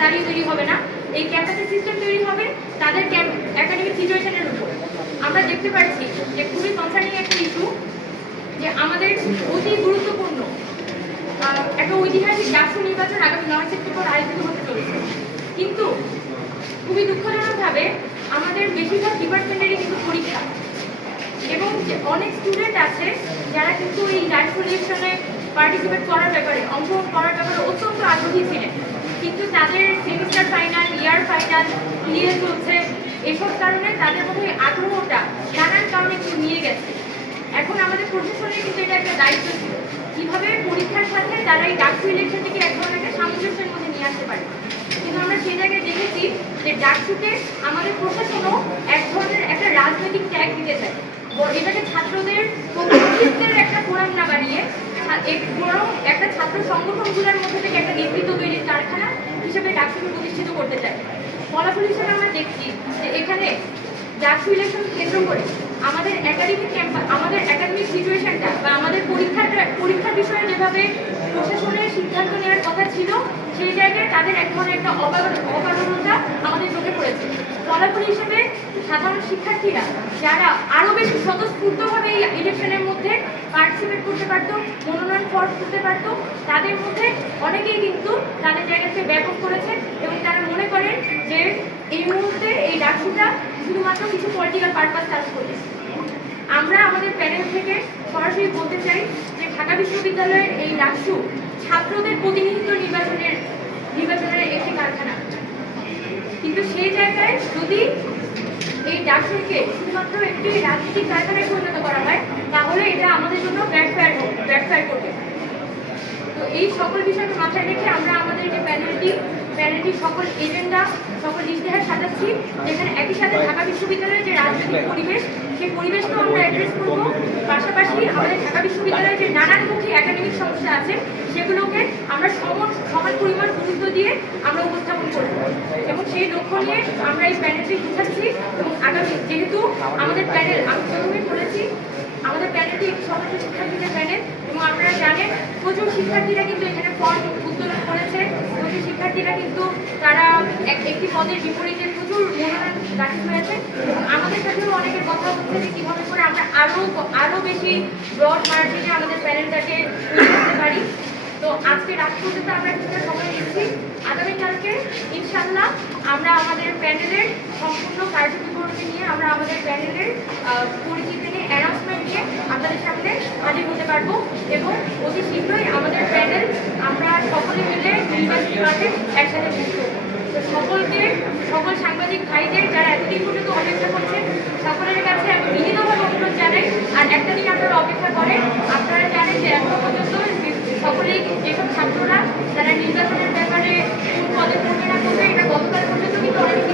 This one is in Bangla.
দাঁড়িয়ে তৈরি হবে না। এই ক্যাম্পাসের সিস্টেম তৈরি হবে, তাদের একাডেমিক সিচুয়েশনের উপর। আমরা দেখতে পাচ্ছি যে খুবই কনসার্নিং একটা ইস্যু যে আমাদের অতি গুরুত্বপূর্ণ একটা ঐতিহাসিক রাষ্ট্র নির্বাচন আগামী নয় সেপ্টেম্বর আয়োজিত হতে চলেছে। কিন্তু খুবই দুঃখজনকভাবে আমাদের বেশিরভাগ ডিপার্টমেন্টেরই কিন্তু পরীক্ষা। এবং অনেক স্টুডেন্ট আছে যারা কিন্তু এই রাইফেল ইলেকশনে পার্টিসিপেট করার ব্যাপারে, অংশগ্রহণ করার ব্যাপারে অত্যন্ত আগ্রহী ছিলেন। কিন্তু তাদের সেমিস্টার ফাইনাল, ইয়ার ফাইনাল নিয়ে চলছে। এসব কারণে তাদের মধ্যে আগ্রহটা নানান কারণে কিন্তু নিয়ে গেছে। এখন আমাদের প্রশাসনের কিন্তু এটা একটা দায়িত্ব ছিল। কীভাবে পরীক্ষার সাথে তারা এই ডাকসু ইলেকশনটিকে এক ধরনের একটা সামঞ্জস্যের মধ্যে নিয়ে আসতে পারে। কিন্তু আমরা সেই জায়গায় দেখেছি যে ডাকসুকে আমাদের প্রশাসনও এক ধরনের একটা রাজনৈতিক ট্যাগ দিতে চায়। এটাকে ছাত্রদের প্রতিনিধিত্বের একটা ফোরাম না বানিয়ে বরং একটা ছাত্র সংগঠনগুলোর মধ্যে থেকে একটা নেতৃত্ব হিসেবে ডাকসুকে প্রতিষ্ঠিত করতে চায় ফলাফল হিসেবে আমরা দেখছি যে এখানে ডাকসু ইলেকশন কেন্দ্র করে আমাদের একাডেমিক ক্যাম্পাস আমাদের একাডেমিক সিচুয়েশনটা বা আমাদের পরীক্ষাটা পরীক্ষার বিষয়ে যেভাবে প্রশাসনের সিদ্ধান্ত নেওয়ার কথা ছিল, সেই জায়গায় তাদের এক ধরনের একটা অপারগতা আমাদের চোখে পড়েছে। ফলাফল হিসেবে সাধারণ শিক্ষার্থীরা যারা আরও বেশি স্বতঃস্ফূর্তভাবে এই ইলেকশনের মধ্যে পার্টিসিপেট করতে পারতো, মনোনয়ন ফর্ম করতে পারতো, তাদের মধ্যে অনেকেই কিন্তু তাদের জায়গা থেকে ব্যাপক করেছেন এবং তারা মনে করেন যে এই ডাকসুটা শুধুমাত্র কিছু পলিটিক্যাল পারপাস কাজ করবে। আমরা আমাদের প্যানেল থেকে সরাসরি বলতে চাই যে ঢাকা বিশ্ববিদ্যালয়ের এই ডাকসু ছাত্রদের প্রতিনিধিত্ব নির্বাচনের নির্বাচনের একটি কারখানা। কিন্তু সেই জায়গায় যদি এই ডাকসুকে শুধুমাত্র একটি রাজনৈতিক কারখানায় পরিণত করা হয়, তাহলে এটা আমাদের জন্য ব্যাকফায়ার ব্যাকফায়ার করবে। তো এই সকল বিষয়কে মাথায় রেখে আমরা আমাদের যে প্যানেলটি প্যানেলটির সকল এজেন্ডা, সকল ইশতেহার সাজাচ্ছি। যেখানে একই সাথে ঢাকা বিশ্ববিদ্যালয়ের যে রাজনৈতিক পরিবেশ, সেই পরিবেশকেও আমরা অ্যাড্রেস করব। পাশাপাশি আমাদের ঢাকা বিশ্ববিদ্যালয়ের যে নানানমুখী একাডেমিক সমস্যা আছে, সেগুলোকে আমরা সমান সমান পরিমাণ গুরুত্ব দিয়ে আমরা উপস্থাপন করব। এবং সেই লক্ষ্য নিয়ে আমরা এই প্যানেলটি গুছাচ্ছি। এবং আগামী যেহেতু আমাদের প্যানেল আমি প্রথমেই বলেছি, আমাদের প্যানেলটি স্বতন্ত্র শিক্ষার্থীদের প্যানেল। এবং আপনারা জানেন, প্রচুর শিক্ষার্থীরা কিন্তু এখানে ফর্ম উত্তোলন করেছে। শিক্ষার্থীরা কিন্তু তারা এক- একটি পদের বিপরীতে প্রচুর মনোনয়ন দাখিল হয়েছে। আমাদের সাথেও অনেকের কথা হচ্ছে যে কীভাবে করে আমরা আরও আরও বেশি ব্রড মার্জিনে আমাদের প্যানেলটাকে করতে পারি। তো আজকে রাত পর্যন্ত আমরা কিছুটা সময় দিচ্ছি। আগামীকালকে ইনশাল্লাহ আমরা আমাদের প্যানেলের সম্পূর্ণ কার্যবিবরণী নিয়ে আমরা আমাদের প্যানেলের পরিচিতি নিয়ে অ্যানাউন্সমেন্ট নিয়ে আপনাদের সামনে হাজির হতে পারব। এবং অতি শীঘ্রই আমাদের প্যানেল আমরা সকলে মিলে একসাথে যুক্ত সকলকে, সকল সাংবাদিক ভাইদের যারা এতদিন পর্যন্ত অপেক্ষা করছেন, সকলের কাছে আমি বিনীতভাবে অনুরোধ জানাই, আর একটা দিন আপনারা অপেক্ষা করেন, আপনারা জানেন যে এখনও পর্যন্ত সকলেই যেসব ছাত্ররা তারা নির্বাচনের ব্যাপারে পদক্ষেপ না করবে, এটা গতকাল পর্যন্ত কিন্তু অনেকে